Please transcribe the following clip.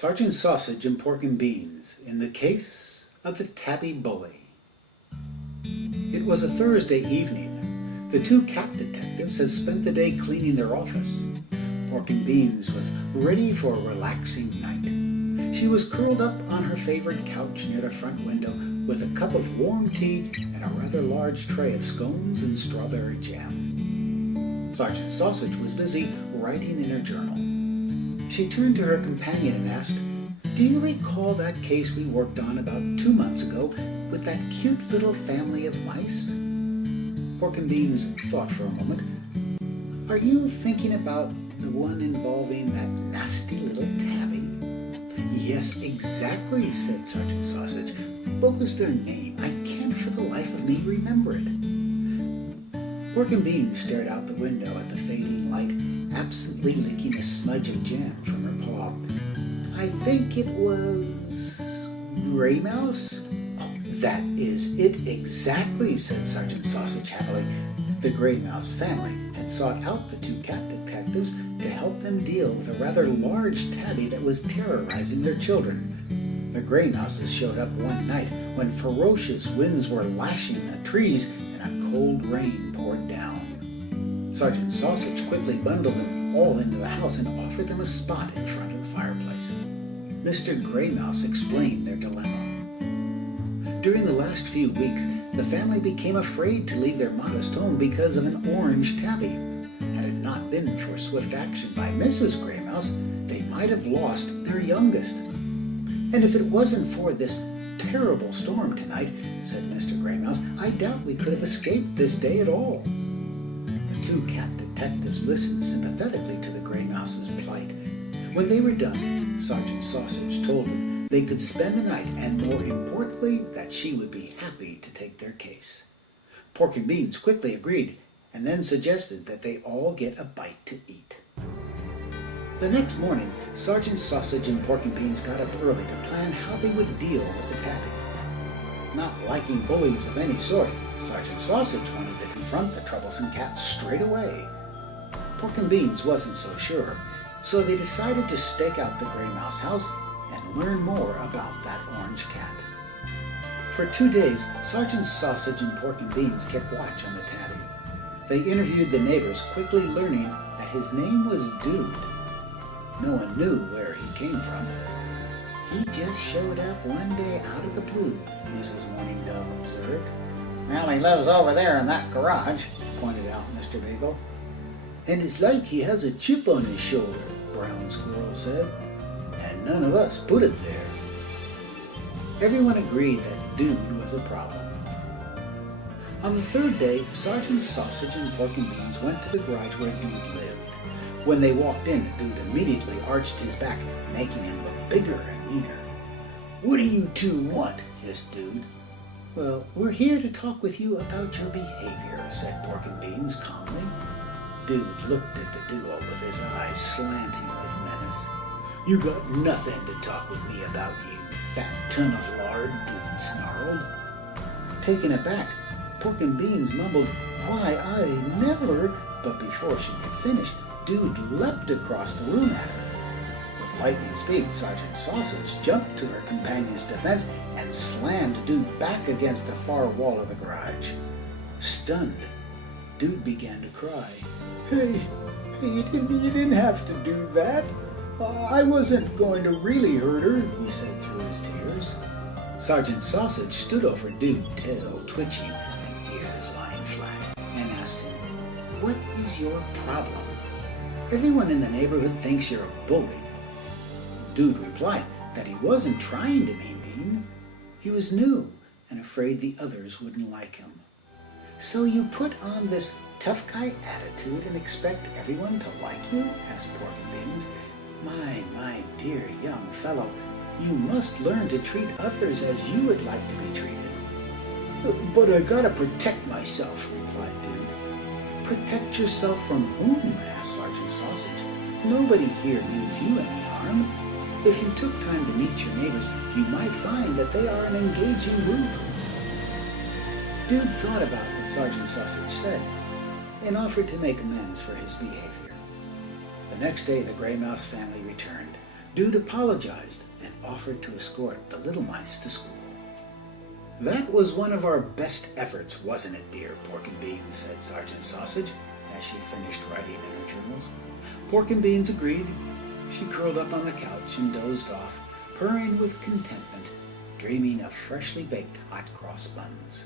Sergeant Sausage and Pork and Beans in the case of the Tabby Bully. It was a Thursday evening. The two cat detectives had spent the day cleaning their office. Pork and Beans was ready for a relaxing night. She was curled up on her favorite couch near the front window with a cup of warm tea and a rather large tray of scones and strawberry jam. Sergeant Sausage was busy writing in her journal. She turned to her companion and asked, "Do you recall that case we worked on about 2 months ago with that cute little family of mice?" Pork and Beans thought for a moment. "Are you thinking about the one involving that nasty little Tabby?" "Yes, exactly," said Sergeant Sausage. "What was their name? I can't for the life of me remember it." Pork and Beans stared out the window at the fading light, absently licking a smudge of jam from her paw. "I think it was Gray Mouse?" "Oh, that is it exactly," said Sergeant Sausage happily. The Gray Mouse family had sought out the two cat detectives to help them deal with a rather large tabby that was terrorizing their children. The Gray Mouses showed up one night when ferocious winds were lashing the trees and a cold rain poured down. Sergeant Sausage quickly bundled them all into the house and offered them a spot in front of the fireplace. Mr. Gray Mouse explained their dilemma. During the last few weeks, the family became afraid to leave their modest home because of an orange tabby. Had it not been for swift action by Mrs. Gray Mouse, they might have lost their youngest. "And if it wasn't for this terrible storm tonight," said Mr. Gray Mouse, "I doubt we could have escaped this day at all." The two cat detectives listened sympathetically to the Gray Mouse's plight. When they were done, Sergeant Sausage told them they could spend the night, and more importantly, that she would be happy to take their case. Pork and Beans quickly agreed, and then suggested that they all get a bite to eat. The next morning, Sergeant Sausage and Pork and Beans got up early to plan how they would deal with the tabby. Not liking bullies of any sort, Sergeant Sausage wanted to confront the troublesome cat straight away. Pork and Beans wasn't so sure, so they decided to stake out the Gray Mouse house and learn more about that orange cat. For 2 days, Sergeant Sausage and Pork and Beans kept watch on the tabby. They interviewed the neighbors, quickly learning that his name was Dude. No one knew where he came from. "He just showed up one day out of the blue," Mrs. Mourning Dove observed. "Well, he lives over there in that garage," pointed out Mr. Beagle. "And it's like he has a chip on his shoulder," Brown Squirrel said. "And none of us put it there." Everyone agreed that Dude was a problem. On the third day, Sergeant Sausage and Pork and Beans went to the garage where Dude lived. When they walked in, Dude immediately arched his back, making him look bigger and meaner. "What do you two want?" hissed Dude. "Well, we're here to talk with you about your behavior," said Pork and Beans calmly. Dude looked at the duo with his eyes slanting with menace. "You got nothing to talk with me about, you fat ton of lard," Dude snarled. Taken aback, Pork and Beans mumbled, "Why, I never—" But before she could finish, Dude leapt across the room at her. With lightning speed, Sergeant Sausage jumped to her companion's defense and slammed Dude back against the far wall of the garage. Stunned, Dude began to cry. Hey, you didn't have to do that. I wasn't going to really hurt her," he said through his tears. Sergeant Sausage stood over Dude, tail twitching and ears lying flat, and asked him, "What is your problem? Everyone in the neighborhood thinks you're a bully." Dude replied that he wasn't trying to be mean. He was new and afraid the others wouldn't like him. "So you put on this tough guy attitude and expect everyone to like you?" asked Pork and Beans. My dear young fellow, you must learn to treat others as you would like to be treated." "But I gotta protect myself," replied Dude. "Protect yourself from whom?" asked Sergeant Sausage. "Nobody here means you any harm. If you took time to meet your neighbors, you might find that they are an engaging group." Dude thought about what Sergeant Sausage said and offered to make amends for his behavior. The next day, the Gray Mouse family returned. Dude apologized and offered to escort the little mice to school. "That was one of our best efforts, wasn't it, dear Pork and Beans?" said Sergeant Sausage as she finished writing in her journals. Pork and Beans agreed. She curled up on the couch and dozed off, purring with contentment, dreaming of freshly baked hot cross buns.